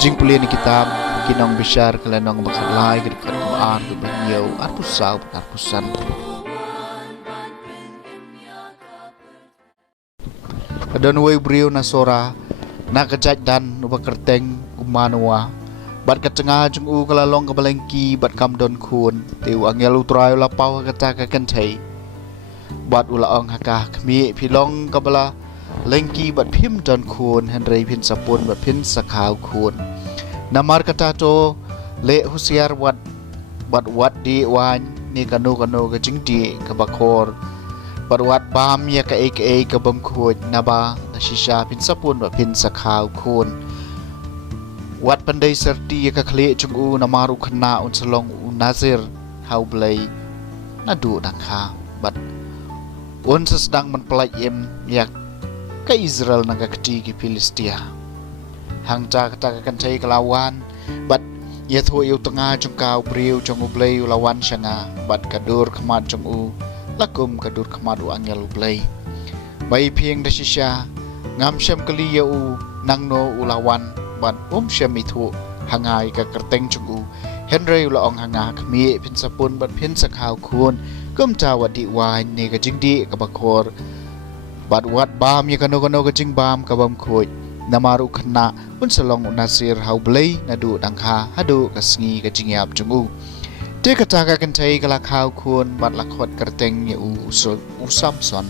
Jingpule ni kitab kinong bisyar kalanong baksalay gidkat Quran gubernyo arpusaw arpusan Adon way brio na sora nakajat dan ubakerteng umanwa bat katengah jung u kalalong kabalengki bat kamdon kun tiu angel utray lapaw kataka kantay bat ulaong hakah kmi pilong kabala lengki bat phim don kun henry pin sapun bat pin sakhaw kun namar kata to le husiar wat di wan ni kanu ke jingdi ke bakor bat wat bam ya ka ke bam khoj naba shisha pin sapun bat pin sakhaw kun wat pandai serti ka khle chungu namaru khna un salong u nazir hau blai nadu dakha bat un sedang menpelai em yak ke Israel naga keti ki Filistia hangta kata kan cai kelawan bat ye tho yu tengah jungkau briu jong ublei lawan shanga bat kadur khamat jong u lakum kadur khamat u angel ublei bai phieng da shisha ngam shem kali ye u nangno ulawan bat shem ithu hangai ka kerteng jong u henry ulaong hanga khmi pin sapun bat pin sakhaw khun kum tawadi wa ni ka jingdi ka bakor bat wat bam ye kano ka jing bam ka bam khoj namaru khna un salong unasir hau blei nadu dangkha hadu ka sngi ka jingyap jungu te kata ka kantai kala khaw khun bat lakhot kerteng ye u samson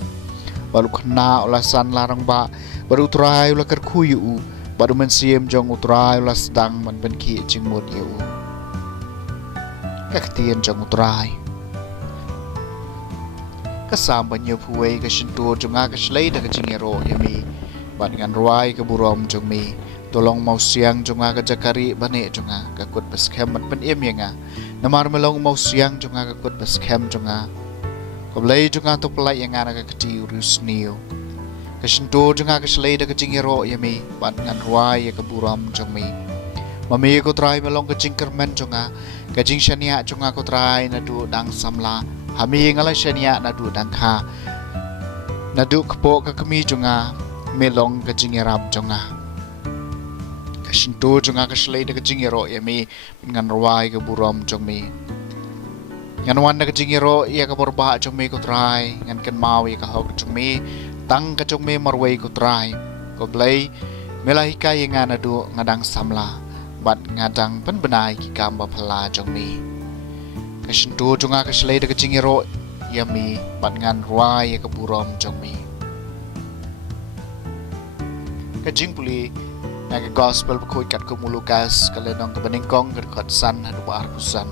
baru khna ulasan larang ba baru trai ula ker khu yu baru mensiem jong utrai ula sedang man ben ki jingmut yu ka ktien jong utrai kasam banyo puwe ka shintur junga ka shlei da ka jingero yami bat ngan ruai ka burom jungmi tolong mau siang junga ka jakari bane junga ka kut baskem mat pen em yenga namar melong mau siang junga ka kut baskem junga ka blei junga to pelai yenga na ka kati urusniu ka shintur junga ka shlei da ka jingero yami bat ngan ruai ka burom jungmi mami ko try melong ka jingkermen junga ka jing shania junga ko try na du dang samla hami ngala shania nadu dangkha nadu kpo ka kami junga melong ka jingerap junga ka shinto junga ka shlei ka jingero yami ngan rawai ka burom jungmi ngan wan ka jingero ya ka borba jungmi ko try ngan kan mau ya ka hok jungmi tang ka jungmi marwai ko try ko blai melahika yenga nadu ngadang samla bat ngadang pen benai ki kamba phala jungmi Kashintu junga ka shlei da ka jingero yami bat ngan ruai ka burom jongmi ka jingpuli na ka gospel bukoi kat ko mulukas kalenong ka baningkong ka khatsan hadu ba arpusan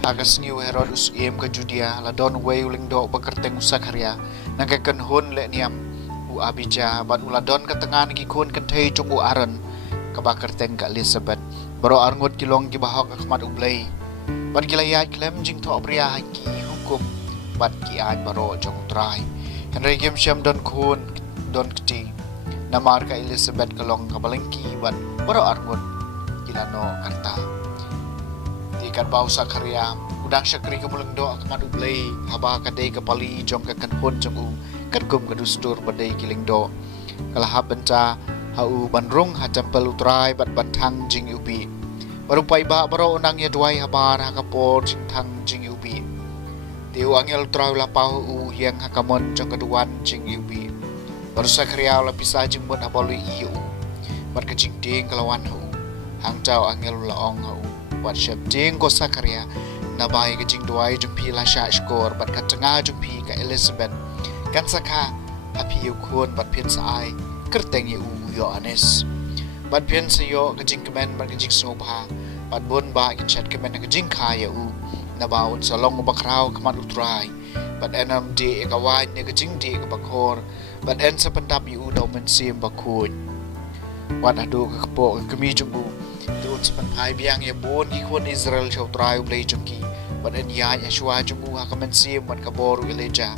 agas niu Herodus ka Judea la don way uling do bakerteng usakarya nang ka kanhun le niam u abija bat uladon ka tengan ki kun kan thei chung u aran kabakar teng ka Elizabeth baro arngot kilong gibahok akmat ublay bat gilayat klem jing to abriya ki hukum bat ki aj baro jong try henry gem sham don kun don kti namar ka Elizabeth kalong kabalengki bat baro arngot kilano karta ikat bau sakarya udang syakri kemuleng do akmat ublay haba kadai kapali jong ka kanhun jong kadgum kadustur badai kiling do kalahap benta hau bandrung ha tempel utrai bat bantang jing ubi baru pai ba baro unang ya duai habar ha kapor jing thang jing ubi tiu angel utrai la pau u yang hakamon jong kaduan jing ubi baru sakria la pisa jing mun aboli iu bat ka jing ding kalawan hu hang tau angel la ong hu bat syap ding ko sakria na bai ka jing duai jing pi la sha skor bat ka tengah jing pi ka Elizabeth kan sakha api yu khun bat pin sai kerteng yu Yohanes bat pian sayo ka jing kemen bat ka jing Nohprah bat bon ba kin chat kemen ka jing kaya u na baun salong bakrau kamat utrai But enam di kawan ya kecing di kebakor. But en sependap yu daw mensim bakun. Wat adu kepo kemi junggu. Tuun sepen ai biang ya bon ikon Israel shaw trayo blay jungki. But en ya shua junggu ha kemensim wan kaboru ileja.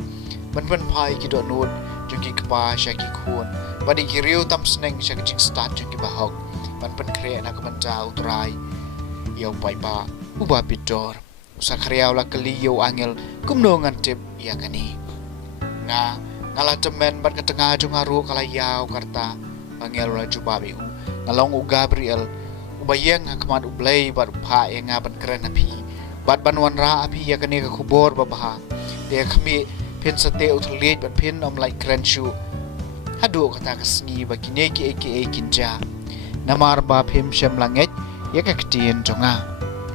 Ban pai ki do nut jungki kapa syaki kun. But ikiriu tam sneng syaki jing start jungki bahok. Ban kre na kemenjau trai. Yau pai ba ubah bidor. Usa kriau la keli yau angel kumno ngantip ya kani. Ngala temen ban ketengah jung haru kala yau karta angel la jubabi u. Ngalong u Gabriel ubayeng hakaman ublay bat upha yang ban keren api. Bat banwan ra api ya kani ka kubor babaha. Dia kami pin sate utulit bat pin like keren shu. Hadu kata Sngi bagi neki aka kinja. Namar bab him syam langit ya ka ketien jonga.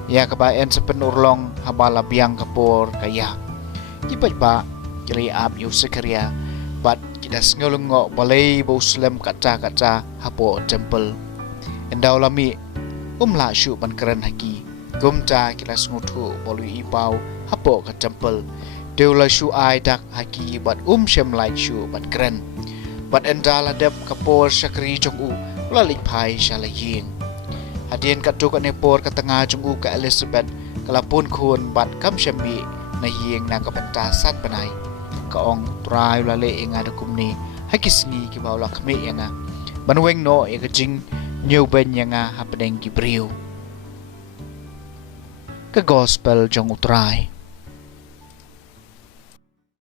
Ya kabaen sepen urlong habala biang kapor kaya. Kipat ba kili ap yu sekeria bat kita ngolongo balai Muslim kaca hapo temple. Endau lami la syu ban keren haki. Gumta kita ngutu bolui ipau hapo ka temple. Deula syu ai dak haki bat syam like syu ban keren. Bat endala dep kapor syakri jongu lalik pai shalaying. Hadien katuk anepor ka tengah junggu ka Elizabeth kalapun kun bat kam syambi na hieng na kapentasan panai kaong trai lale inga da kumni hakisni ki baula kami yanga banweng no e ka jing new ben yanga hapdeng ki brio ka gospel jong utrai